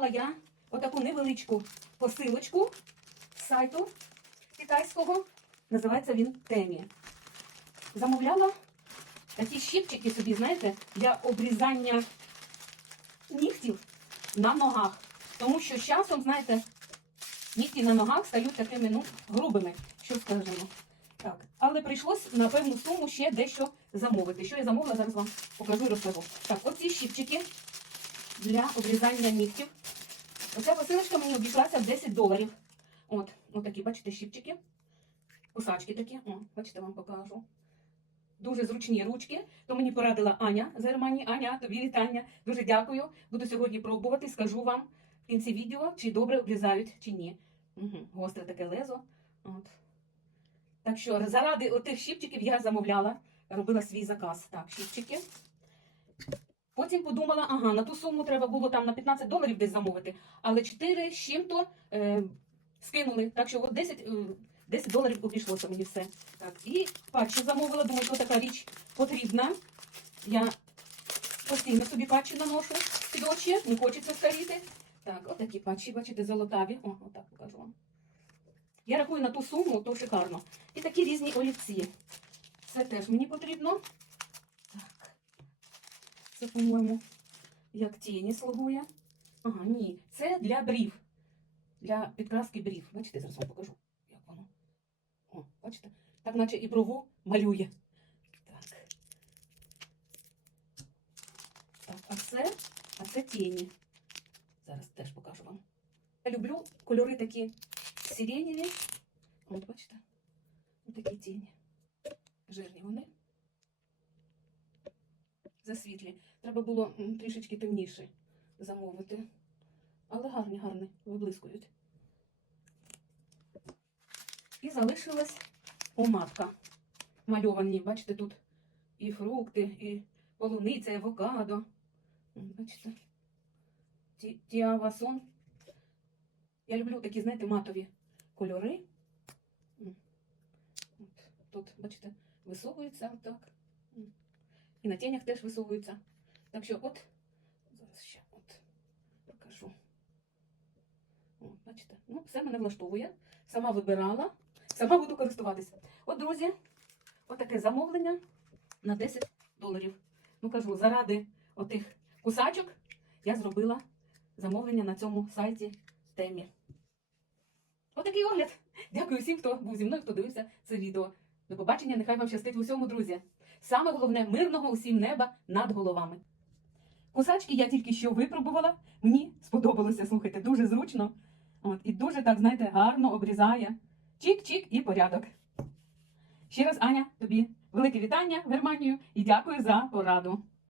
отримала я отаку невеличку посилочку з сайту китайського. Називається він Темі. Замовляла такі щипчики собі, знаєте, для обрізання нігтів на ногах. Тому що з часом, знаєте, нігті на ногах стають такими ну, грубими, що скажемо. Так, але прийшлось на певну суму ще дещо замовити. Що я замовила, зараз вам покажу і розкажу. Так, оці щипчики для обрізання нігтів. Оця посилочка мені обійшлася в 10 доларів. От, от такі, бачите, щипчики. Кусачки такі. О, бачите, вам покажу. Дуже зручні ручки. То мені порадила Аня з Германії. Аня, тобі вітання. Дуже дякую. Буду сьогодні пробувати. Скажу вам в кінці відео, чи добре обрізають, чи ні. Угу. Гостре таке лезо. От. Так що заради отих щипчиків я замовляла, робила свій заказ. Так, щипчики. Потім подумала, ага, на ту суму треба було там на 15 доларів десь замовити, але 4 з чим-то е, скинули. Так що от 10, е, 10 доларів обійшлося мені все. Так, і патчі замовила, думаю, що така річ потрібна. Я постійно собі патчі наношу під очі, не хочеться старіти. Так, отакі патчі, бачите, золотаві. О, отак покажу вам. Я рахую на ту суму, то шикарно. І такі різні олівці. Це теж мені потрібно. Це, по-моєму, як тіні слугує. Ага, ні. Це для брів. Для підкраски брів. Бачите, зараз вам покажу, як воно. О, бачите? Так, наче і брову малює. Так. Так, а це, а це тіні. Зараз теж покажу вам. Я люблю кольори такі сиренєві. От, бачите? Такі тіні. Жирні вони. Засвітлі. Треба було трішечки темніше замовити. Але гарні, гарні, виблискують. І залишилась помадка. Мальовані, бачите, тут і фрукти, і полуниця, і авокадо. Бачите? Ті- Тіавасон. Я люблю такі, знаєте, матові кольори. От, тут, бачите, висовується отак. І на тінях теж висовується. Так що от, зараз ще от покажу. О, бачите, ну, все мене влаштовує. Сама вибирала, сама буду користуватися. От, друзі, отаке замовлення на 10 доларів. Ну, кажу, заради отих кусачок я зробила замовлення на цьому сайті темі. Отакий огляд. Дякую всім, хто був зі мною, хто дивився це відео. До побачення, нехай вам щастить в усьому, друзі. Саме головне мирного усім неба над головами. Кусачки я тільки що випробувала. Мені сподобалося, слухайте, дуже зручно. От, і дуже так, знаєте, гарно обрізає. Чик-чик і порядок. Ще раз, Аня, тобі велике вітання Германію і дякую за пораду.